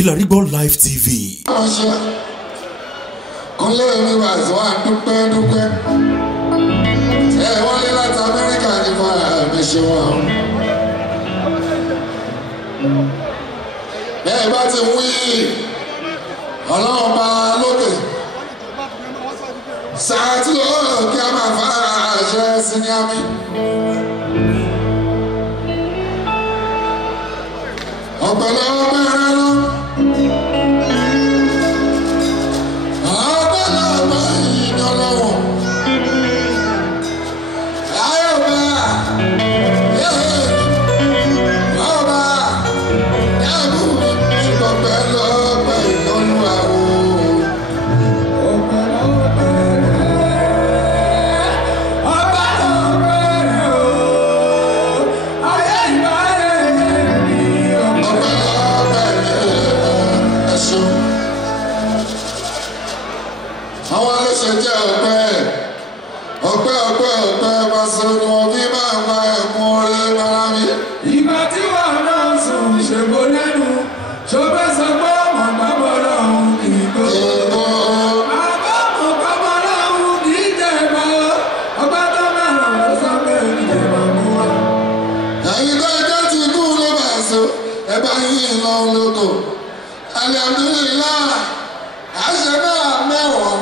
Kilarigbo Live TV. Kúnlé mi wà tí wọ́n á dúpẹ́. Ẹ wọlé láti Amẹ́ríkà ní fara mi ṣe wọ́n. Bẹ́ẹ̀ bá ti wí ọlọ́run bá lókè. Sàátì lọ́rọ̀ kí a máa fara àṣẹ sí ní àmì. Ọ̀pẹ̀lẹ̀ ọmọ ẹ̀rẹ́ lọ. Àwọn aléṣẹ́ jẹ́ ọpẹ́ bá sọ ní wọ́n bí máa ń bá ẹ̀kún orí bára mi. Ìgbà tí wọ́n náà sùn ṣègbó lẹ́nu, ṣọ́bẹ́ sọ pé ọmọ bàbá lọ́hùn ìgbò. Àbámọ̀ bàbá lọ́hùn kì í jẹ́ ẹ̀bá ọgbà tó mẹ́ràn ló sọ pé ìjẹ̀bà mú wa. Ẹ̀yin tó ẹjọ́ ti kú ló bá so, ẹ bá yín lọ lóko. Alhamdulillah, àṣẹ náà mẹ́wàá.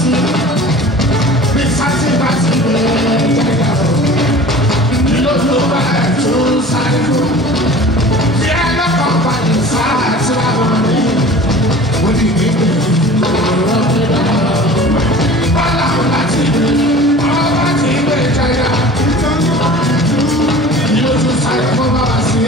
sí. Bí sátì bá ti gbé jẹjẹ o. Ìlú ló bá tó sáré kú. Tí ẹ lọ́kàn bá ní sáà tí wàá wọ̀ ní. Mo ní gbígbé ìrora mi dára. Bọ́lá ò láti gbé. Ọba ti gbé jẹjẹ. Ìlú tó sáré kú bá wá sí.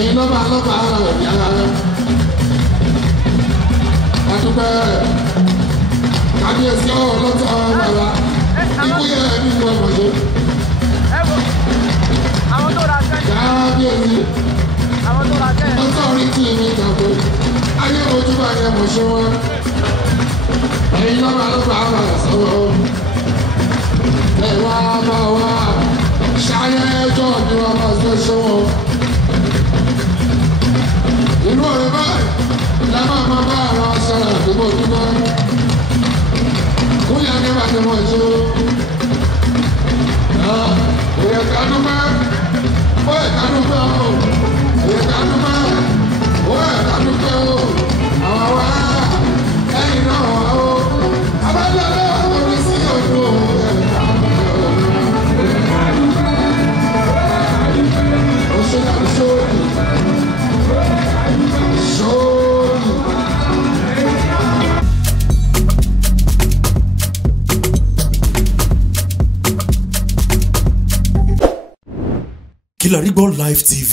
ẹ̀yin lọ́ba yàrá adúpẹ́ kábíyèsí ọlọ́tọ̀ bàbá ikú yẹ ẹbí wọn mọ̀ṣẹ́. kábíyèsí ọtọ́rí tí mi tàbí ayé ojúbà yẹn mọ̀ṣẹ́ wọn ẹ̀yin lọ́ba àbà sọ̀rọ̀ ẹ̀wà bá wà ṣayẹ ẹjọ́ ni wọ́n máa ṣe wọn. inú ọ̀rẹ́ báyìí lẹ́mọ̀ máa bá àwọn aṣọ́ra àdúgbò dúpẹ́ kúnyà ní bá ní wọ́n ṣe òye kánúmẹ́ òye kánúmẹ́ o òye kánúmẹ́ òye kánúmẹ́ o àwọn wa ẹ̀yìn náà wà o abájọ́ lọ́wọ́ orí sí òdu o. Kilarigbo Live TV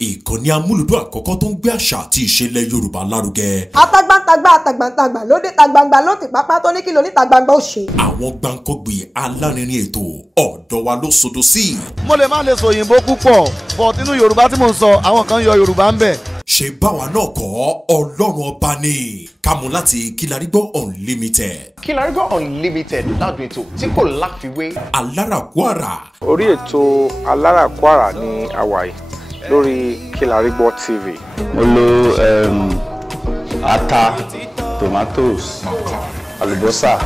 ìkànnì amúlùdún àkọ́kọ́ tó ń gbé àṣà àti ìṣẹ̀lẹ̀ Yorùbá lárugẹ. Atagbantagba lóde tagbangba ló ti pápá tó ní kí ló ní tagbangba ó ṣe. Àwọn gbàǹkọ́gbì alárinrin ètò ọ̀dọ́ wa ló sodo sí. Mo lè má lè sọ òyìnbó púpọ̀ but nínú Yorùbá tí mò ń sọ àwọn kan yọ Yorùbá ń bẹ̀. Ṣé báwa náà kọ́ Ọlọ́run ọba ni kámú láti Kilarigbo Unlimited. Kilarigbo Unlimited ládùn ètò tí kò láfiwé. Alárakúàrà. Orí ètò Alárakúàrà ní àwàyè lórí Kilarigbo TV. Mo lo ata, tomatoes, àlùbọ́sà,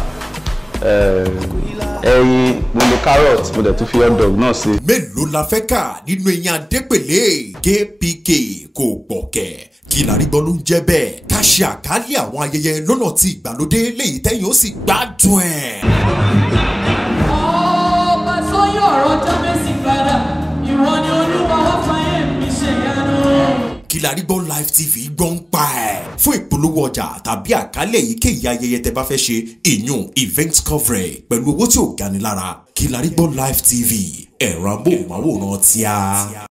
ẹyin, mo lo carrot, mo dẹ̀ tún fi hot dog náà sí. Mélòó la fẹ́ kà nínú eyín Adépèlé KPK kò gbọ̀kẹ̀. Kilarigbo ló ń jẹ́ bẹ́ẹ̀. Ká ṣe àkálẹ̀ àwọn ayẹyẹ lọ́nà tí ìgbàlódé léyìí tẹ́yìn ó sì gbádùn ẹ̀. Ọba sọ́yọ̀ ọ̀rọ̀ Jábẹ́sì padà, ìwọ ni Olúwa wá fàyè mi ṣe yanu. Kilarigbo Live TV gbọ́n pa ẹ̀. Fún ìpolówó ọjà tàbí àkálẹ̀ èyíkéyìí ayẹyẹ tẹ́ bá fẹ́ ṣe ìyún event coverage pẹ̀lú owó tí ò gani lára. Kilarigbo Live TV ẹ̀rọ amóhùnmáwòrán tíá.